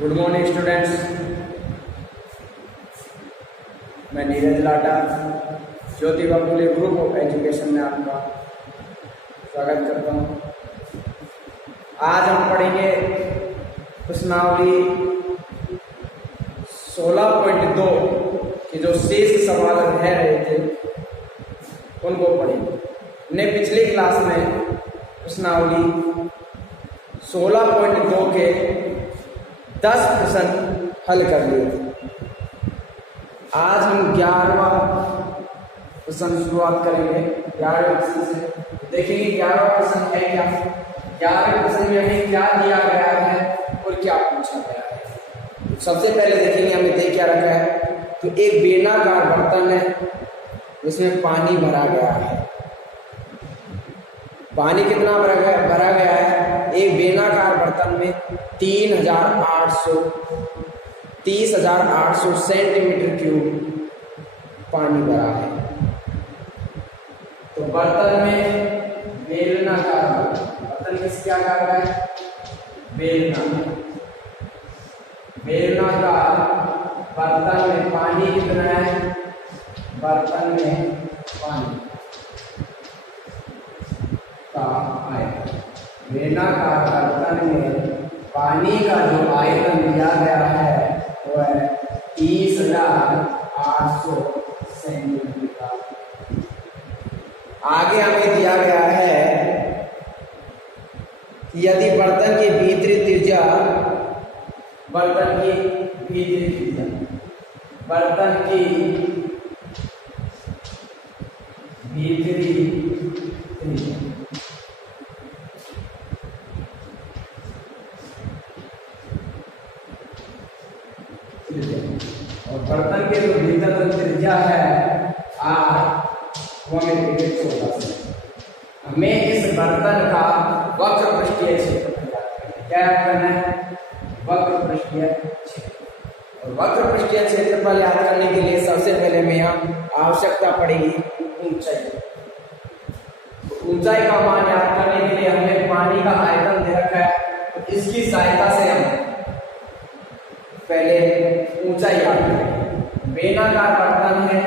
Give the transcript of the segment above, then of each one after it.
Good morning students. मैं नीरज लाटा Jyotiba Phule group of education में आपका स्वागत करता हूँ। आज हम पढ़ेंगे प्रश्नावली 16.2 के जो शेष सवाल रह रहे थे उनको पढ़ेंगे। हमने पिछली क्लास में प्रश्नावली 16.2 के 10 प्रश्न हल कर लिए थे। आज हम 11वां प्रश्न शुरुआत करेंगे। 11वें प्रश्न से देखेंगे 11वां प्रश्न है क्या। 11वें प्रश्न में हमें क्या दिया गया है और क्या पूछा गया है। सबसे पहले देखेंगे हमें दे क्या रखा है। तो एक बेलनाकार बर्तन है जिसमें पानी भरा गया है। पानी कितना भरा गया है। एक बेलनाकार बर्तन में 30,800 सेंटीमीटर क्यूब पानी भरा है। तो बर्तन में बेलनाकार बर्तन किस क्या कर रहा है। बेलनाकार बर्तन में पानी कितना है। बर्तन में पानी का आयतन, बेलनाकार बर्तन में पानी का जो आयतन दिया गया है वो है 30,800 सेंटीमीटर। आगे हमें दिया गया है कि यदि बर्तन की भीतरी त्रिज्या और बर्तन के जो भीतर त्रिज्या है R वो हमें देखे 14 से। हमें इस बर्तन का वक्र पृष्ठीय क्षेत्रफल क्या करना है। वक्र पृष्ठीय क्षेत्र और वक्र पृष्ठीय क्षेत्रफल याद करने के लिए सबसे पहले में यहाँ आवश्यकता पड़ेगी ऊंचाई। ऊंचाई का मान याद करने के लिए हमें पानी का आयतन दे रखा है। तो इसकी सहायता से हम पहले ऊंचाई याद करेंगे। बेलनाकार बर्तन है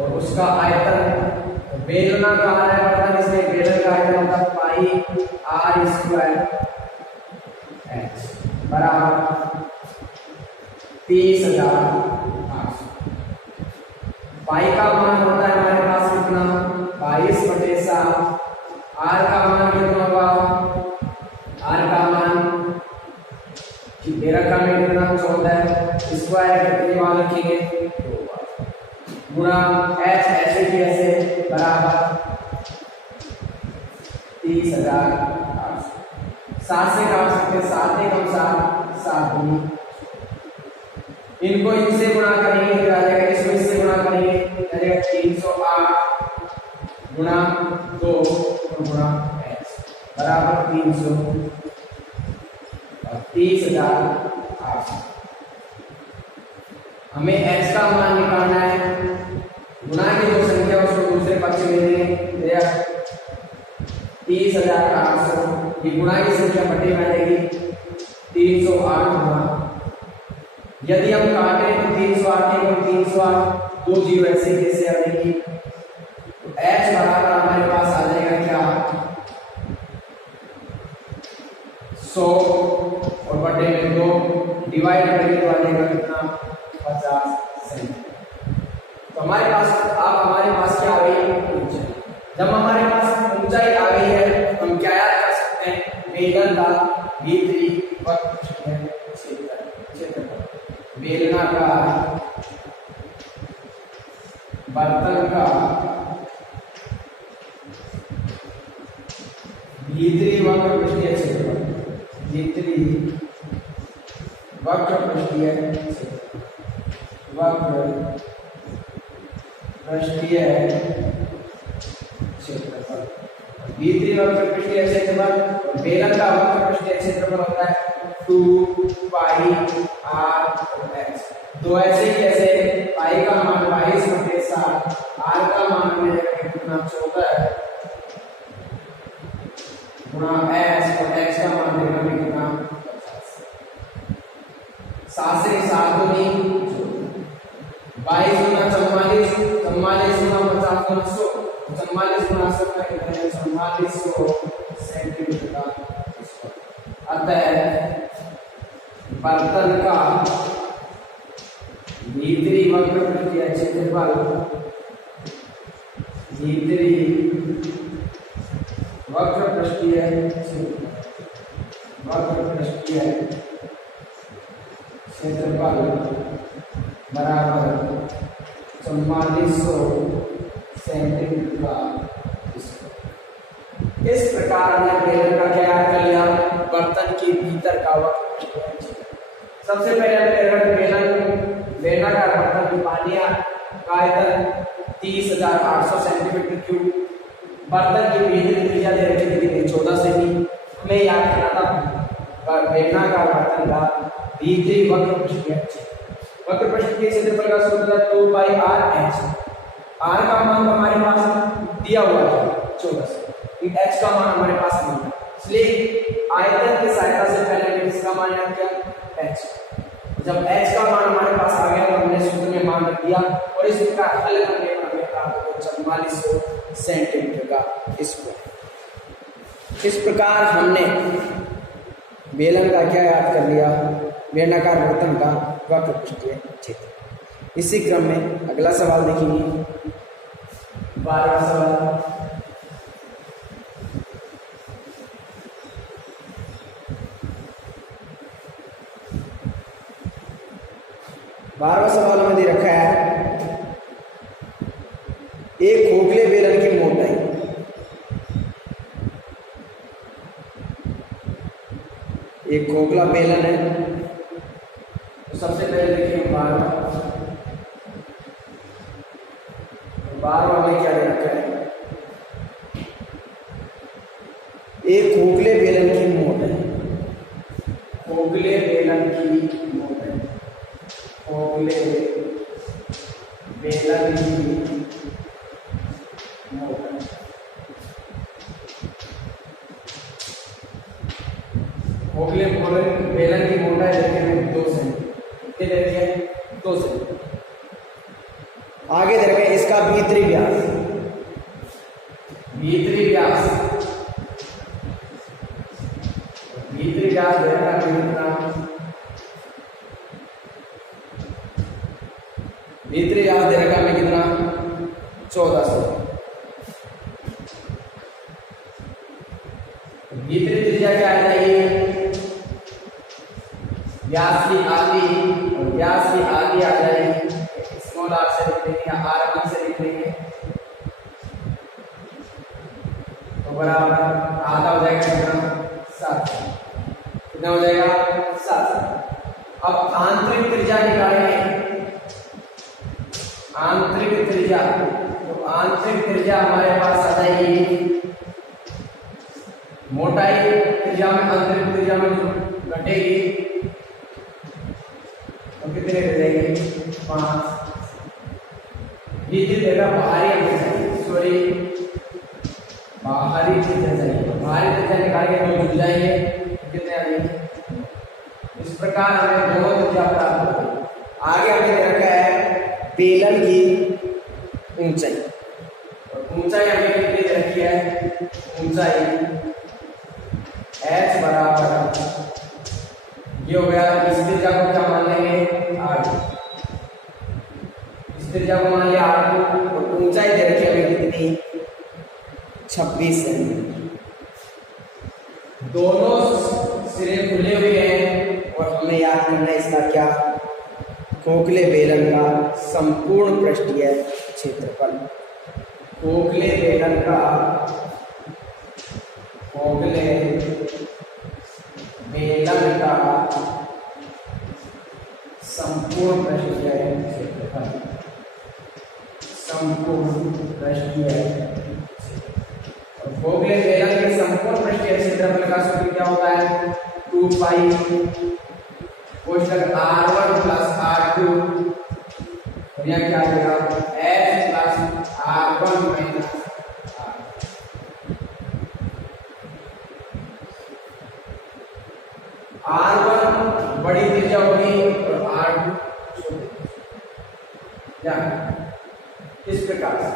और उसका आयतन बेलनाकार है बर्तन, इसमें बेलन का आयतन होता है पाई R² H बराबर 30,800। पाई का मान होता है हमारे पास कितना 22/7। R का मान कितना होगा। R का मान मेरा काम में कितना 14 स्क्वायर कितनी बार लिखेंगे 2 बार गुणा H ऐसे की ऐसे बराबर 30,800। 7 से काट सकते 7 एकम 7 दूनी। इनको इनसे गुणा करेंगे फिर आ जाएगा इसको इससे गुणा करेंगे आ जाएगा 308 गुणा 2 गुणा H बराबर 30,800। हमें H का मान निकालना है। गुणा की जो संख्या उसको दूसरे पक्ष में देंगे 30,800 ये गुणा की संख्या बटे में आ जाएगी 308 गुणा। यदि हम काटें तो 308 को 308 2 जीरो ऐसे कैसे आ जाएगी। तो H बराबर हमारे पास आ जाएगा क्या 100 और बटे में 2 डिवाइड करेंगे तो आ जाएगा कितना 50 सेंटीमीटर। तो हमारे पास क्या आ गई ऊंचाई। जब हमारे पास ऊंचाई आ गई है तो हम क्या याद कर सकते हैं बेलन का भीतरी वक्र क्षेत्रफल। बेलनाकार बर्तन का भीतरी वक्र पृष्ठीय क्षेत्रफल वक्र पृष्ठीय क्षेत्रफल भीतरी वक्र पृष्ठीय क्षेत्रफल। बेलन का वक्र पृष्ठीय क्षेत्रफल होता है 2 पाई R/H। दो ऐसे कैसे पाई का मान 22/7 R का मान मिलेगा कितना 14 गुणा H और H का मान देगा कितना 50। 7 से 7 दूनी 22 गुना 44, 44 गुना 50 गुना 100, 44 गुना 100 का कितना है 4400 सेंटीमीटर का स्क्वायर। अतः बर्तन का भीतरी वक्रपृष्ठीय क्षेत्रफल, भीतरी वक्रपृष्ठीय क्षेत्रफल बराबर 4400 सेंटीमीटर का स्क्वायर। इस प्रकार हमने बेलन का क्या याद कर लिया, बर्तन के भीतर का वक्रपृष्ठीय क्षेत्रफल। सबसे पहले हमने बेलन बेलनाकार बर्तन की पानिया का आयतन 30,800 सेंटीमीटर क्यूब, बर्तन की भीतरी त्रिज्या दे रखी थी 14 सेमी। हमें याद करना था बेलनाकार बर्तन का भीतरी वक्रपृष्ठीय क्षेत्रफल का सूत्र है 2πr(h). r का मान हमारे पास दिया हुआ था 14 से, h का मान हमारे पास नहीं था, इसलिए आयतन की सहायता से पहले हमने इसका मान याद किया h। जब h का मान हमारे पास आ गया तो हमने सूत्र में मान रख दिया और इस प्रकार हल करने पर हमें प्राप्त हो 4400 सेंटीमीटर का स्क्वायर। इस प्रकार हमने बेलन का क्या याद कर लिया, बेलनाकार बर्तन का वक्रपृष्ठीय क्षेत्र। इसी क्रम में अगला सवाल देखेंगे, 12वां सवाल। बारहवां सवाल में दे रखा है, एक खोखले बेलन की मोटाई, एक खोखला बेलन है। तो सबसे पहले देखिए 12वां में क्या दे रखा है, एक खोखले बेलन की मोटाई, खोखले बेलन की मोटाई, खोखले बेलन की मोटाई, खोखले बेलन की मोटाई देखिए 2 सेंटीमीटर, कितने देखिए 2 सेंटीमीटर। आगे देखिए इसका भीतरी व्यास, भीतरी व्यास, भीतरी व्यास देखना कितना, भीतरी व्यास देखा हमें कितना 1400। भीतरी त्रिज्या क्या आ जाएगी, व्यास की आधी, और व्यास की आधी आ जाएगी स्मॉल r से लिख लेंगे या r1 से लिख लेंगे, तो बराबर आधा हो जाएगा कितना 7, कितना हो जाएगा 7। अब आंतरिक त्रिज्या निकालेंगे, आंतरिक त्रिज्या, तो आंतरिक त्रिज्या हमारे पास आ जाएगी, मोटाई त्रिज्या में आंतरिक त्रिज्या में जो घटेगी तो कितने हो जाएगी 5। भीतरी त्रिज्या बाहरी हमें चाहिए, सॉरी बाहरी त्रिज्या चाहिए, बाहरी त्रिज्या निकाल के हम जुड़ जाएंगे कितने आ जाएंगे। इस प्रकार हमें दोनों त्रिज्या प्राप्त होगी। आगे हमें रखा है बेलन की ऊंचाई, और ऊंचाई हमें कितनी रखी है, ऊंचाई h बराबर, ये हो गया, इस त्रिज्या को क्या मान लेंगे 8, इस त्रिज्या को मान लिया 8 को, और ऊंचाई दे रखी है हमें कितनी 26 सेंटीमीटर। दोनों सिरे खुले हुए हैं और हमें याद करना है इसका क्या, खोखले बेलन का संपूर्ण पृष्ठीय क्षेत्रफल, खोखले बेलन का, खोखले बेलन का संपूर्ण पृष्ठीय क्षेत्रफल, संपूर्ण पृष्ठीय, खोखले बेलन के संपूर्ण पृष्ठीय क्षेत्रफल का सूत्र क्या होता है 2π कोष्ठक r1 प्लस r2, और यह क्या आएगा h plus r1 minus r। R1 बड़ी त्रिज्या होगी और R2 छोटी। इस प्रकार से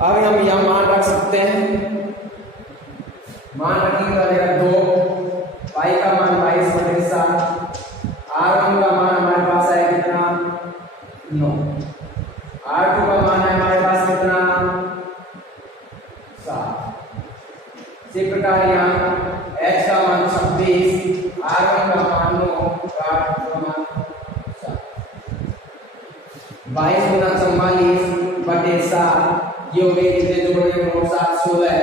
अब हम यह मान रख सकते हैं, मान रखेंगे 2, y का मान 22/7, R1 का मान हमारे पास है कितना 9, R2 का मान है हमारे पास कितना 7। इसी प्रकार यहाँ h का मान 26, R1 का मान 9, R2 का मान 7। 22 गुना 44/7 ये हो गए कितने जोड़े 9 7 16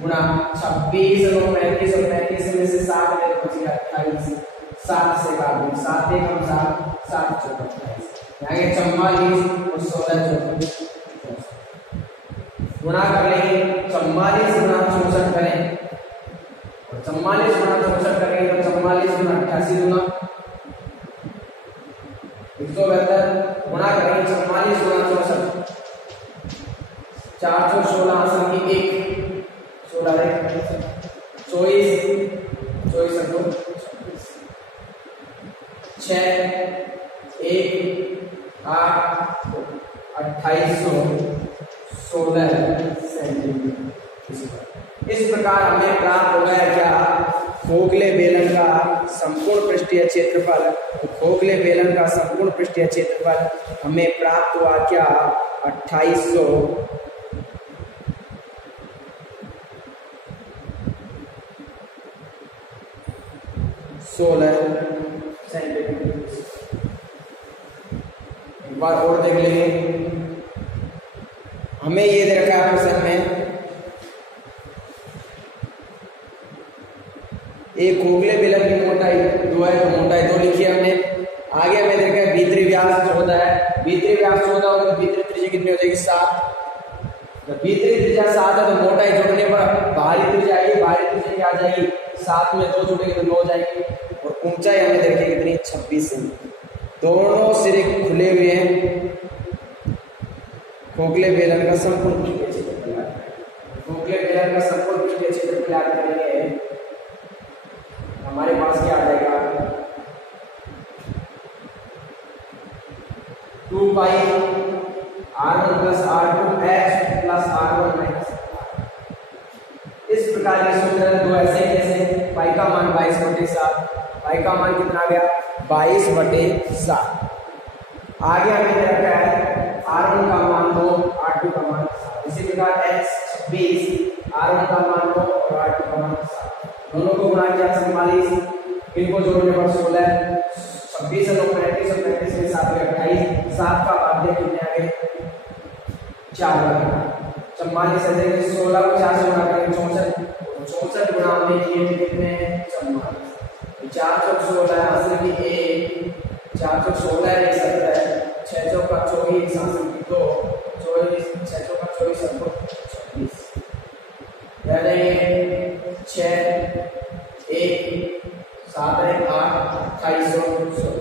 गुना 26 9 35 और 35 में से 7 ले तो 28, 7 से काट दो, 7 1 हम 7 7 4 28, आगे 44 और 16 24 गुना कर लेंगे। 44 गुना 64 करें और 44 गुना 64 करेंगे तो 44 गुना 88 दूना 172 गुना करेंगे 44 गुना 64 4 4 16 आसन की 1 16 24 24 6 1 8 2816 सेंटीमीटर। इस प्रकार हमें प्राप्त हो गया क्या, खोखले बेलन का संपूर्ण पृष्ठीय क्षेत्रफल, खोखले बेलन का संपूर्ण पृष्ठीय क्षेत्रफल हमें प्राप्त हुआ क्या 2816 सेंटीमीटर। एक बार और देख लेंगे, हमें ये दे रखा है प्रश्न में एक खोखले बेलन की मोटाई 2 है तो मोटाई 2 लिखी है हमने। आगे हमें दे रखा है भीतरी व्यास 14 है, भीतरी व्यास 14 होगा तो भीतरी त्रिज्या कितनी हो जाएगी 7। तो भीतरी त्रिज्या 7 है तो मोटाई जोड़ने पर बाहरी त्रिज्या आएगी, बाहरी त्रिज्या क्या आ जाएगी 7 में 2 जुड़ेगी तो 9 जाएगी। और ऊंचाई हमें देखिए कितनी 26 सेंटीमीटर। दोनों सिरे खुले हुए हैं, खोखले बेलन का संपूर्ण पृष्ठीय क्षेत्रफल, खोखले बेलन का संपूर्ण पृष्ठीय क्षेत्रफल याद करेंगे हमारे पास क्या आ जाएगा 2 पाई R1 plus R2 H plus R1 minus R। इस प्रकार के सूत्र दो ऐसे जैसे पाई का मान 22/7, पाई का मान कितना आ गया 22/7। आगे हमें दे रखा है R1 का मान 2, R2 का मान 7। इसी प्रकार H 26, R1 का मान 2 और R2 का मान 7, दोनों को गुणा किया 44, इनको जोड़ने पर 16, 26 और 35 और 35 में 7 28, 7 का भाग कितने आ गए 4 लगेगा। 44 से देंगे 16 को 4 से गुणा करेंगे 64, 64 गुणा हमने किए थे कितने 44, 4 चौक 16 हासिल की 1, 4 चौक 16 है 17, 6 चौक का 24 हासिल की 2, 24 6 चौक का 24 सबको 26, यानी 6 1 7 1 8 2816।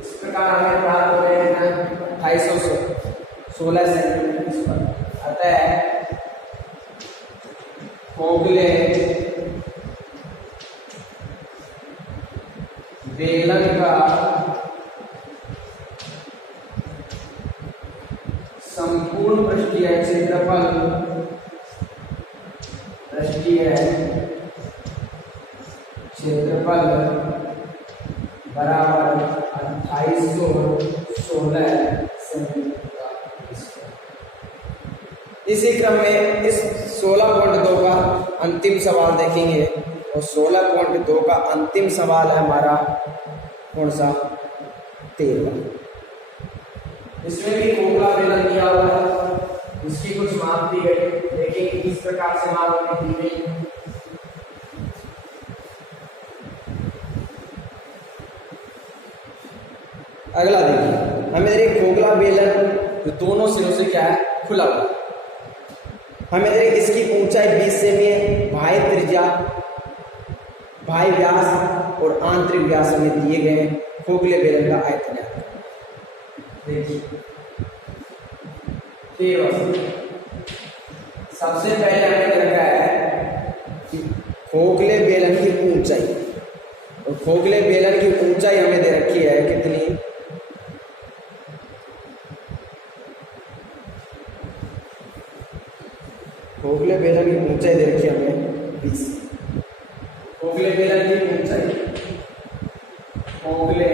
इस प्रकार हमें प्राप्त हो रहे हैं 2816 सेंटीमीटर। अतः खोखले बेलन का संपूर्ण पृष्ठीय क्षेत्रफल बराबर 2816 सेंटीमीटर। इसी क्रम में इस 16.2 का अंतिम सवाल देखेंगे और 16.2 का अंतिम सवाल है हमारा कौन सा 13। इसमें भी खोखला बेलन दिया हुआ है, इसकी कुछ माप दी गई, देखिए किस प्रकार से माप दी गई। अगला देखिए, हमें एक खोखला बेलन जो दोनों सिरों से क्या है खुला हुआ, हमें इसकी ऊंचाई 20 सेमी है, बाह्य त्रिज्या बाह्य व्यास और आंतरिक व्यास हमें दिए गए हैं। खोखले बेलन का आयतन है, देखिए सबसे पहले हमें देखा है कि खोखले बेलन की ऊंचाई, और खोखले बेलन की ऊंचाई हमें दे रखी है कितनी, खोखले बेलन की ऊंचाई दे रखी है हमें 20। खोखले बेलन की ऊंचाई, खोखले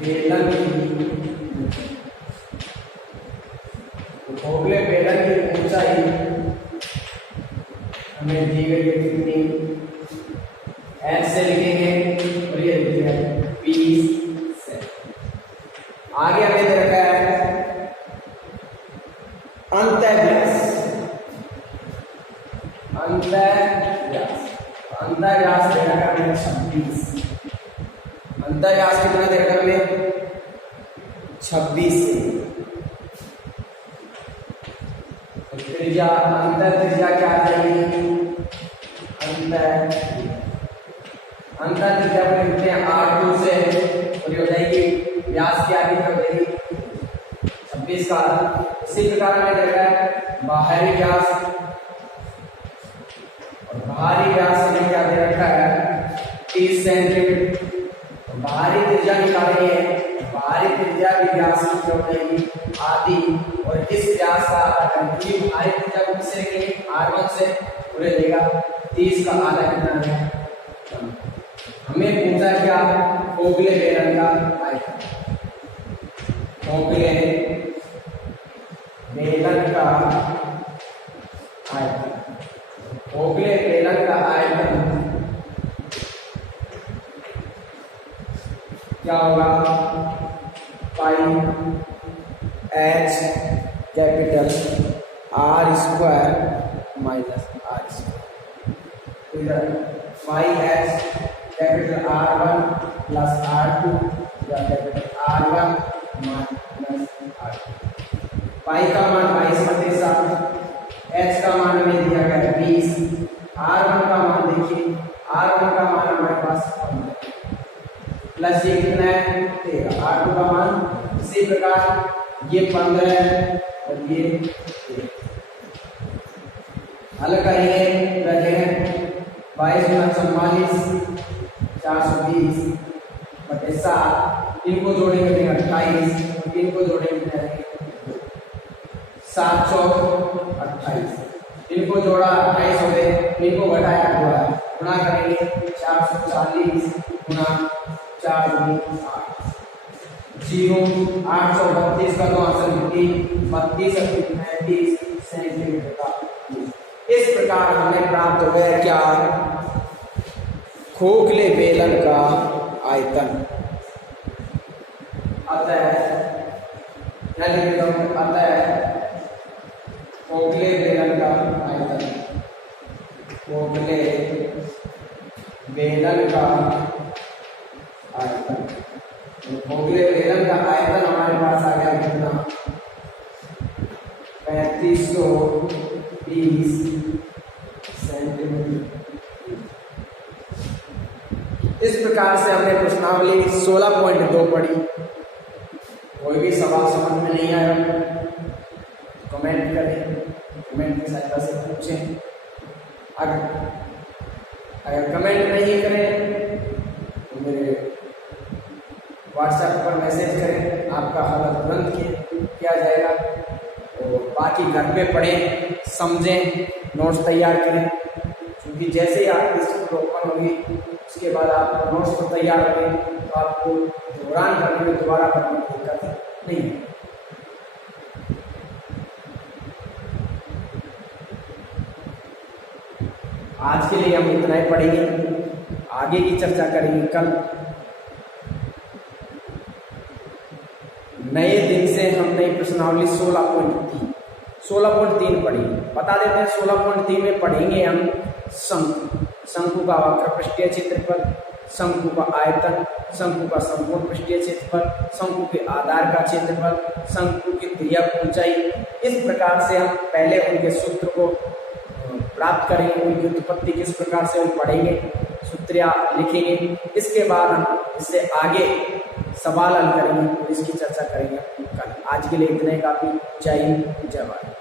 बेलन की, खोखले बेलन की ऊंचाई हमें दी गई है कितनी, ऐसे लिखेंगे और ये लिखिए 20 से। आगे हमें दे रखा है अंतःव्यास, अंतःव्यास, अंतःव्यास दे रखा है 26। अंतःव्यास कितना दे रखा है हमें 26 से। त्रिज्या, अंतर त्रिज्या क्या आ जाएगी, अंतर त्रिज्या को लिखते हैं R2 से, और ये हो जाएगी व्यास की आगे हो जाएगी 26 का। इसी प्रकार में देखा है बाहरी व्यास, और बाहरी व्यास में क्या दे रखा है 30 सेंटीमीटर। बाहरी त्रिज्या निकालेंगे, बाहरी त्रिज्या की व्यास की हो जाएगी आधी, और इस व्यास का आधा करेंगे, बाहरी त्रिज्या को किससे लेंगे R1 से, पूरे देगा 30 का आधा कितना है। हमें पूछा क्या, खोखले बेलन का आयतन, खोखले बेलन का आयतन, खोखले बेलन का आयतन क्या होगा, पाई H capital R square minus R square, इधर पाई H capital R1 plus R2 या कैपिटल R1 माइनस R2। पाई का मान 22/7, H का मान हमें दिया गया है 20, R1 का मान देखिए, R1 का मान हमारे पास प्लस ये कितना है 13, R2 का मान, इसी प्रकार ये 15 है और ये 13। हल करेंगे, रखेंगे 22 × 44 420 बटे 7, इनको जोड़ेंगे 28, इनको जोड़ेंगे 7 चौक 28, इनको जोड़ा 28 हो गए, इनको घटाया हुआ है, गुणा करेंगे 440 गुणा 4 × 8, 0 832 का 2 आंसर 32 35 सेंटीमीटर का। इस प्रकार हमें प्राप्त हो गया क्या, खोखले बेलन का आयतन। अतः खोखले बेलन का आयतन, खोखले बेलन का आयतन, खोखले बेलन का आयतन हमारे पास आ गया कितना 3520 सेंटीमीटर। इस प्रकार से हमने प्रश्नावली 16.2 पढ़ी। कोई भी सवाल समझ में नहीं आया कमेंट करें, कमेंट की सहायता से पूछें। अगर कमेंट नहीं करें तो मेरे व्हाट्सएप पर मैसेज करें, आपका हल तुरंत किया जाएगा। और बाकी घर पे पढ़ें, समझें, नोट्स तैयार करें, क्योंकि जैसे ही आपकी स्कूल ओपन होगी उसके बाद आप नोट्स को तैयार करें तो आपको दौरान करने में दोबारा पढ़ने की दिक्कत नहीं है। आज के लिए हम इतना ही पढ़ेंगे, आगे की चर्चा करेंगे कल। नए दिन से हम नई प्रश्नावली 16.3 पढ़ेंगे। बता देते हैं 16.3 में पढ़ेंगे हम शंकु, शंकु का वक्र पृष्ठीय क्षेत्रफल, शंकु का आयतन, शंकु का संपूर्ण पृष्ठीय क्षेत्रफल, शंकु के आधार का क्षेत्रफल, शंकु की त्रिज्या ऊंचाई। इस प्रकार से हम पहले उनके सूत्र को प्राप्त करेंगे, उनकी उत्पत्ति किस प्रकार से हम पढ़ेंगे, सूत्र लिखेंगे। इसके बाद हम इससे आगे सवाल हल करेंगे, इसकी चर्चा करेंगे कल। आज के लिए इतने काफी। जय हिंद, जय भारत।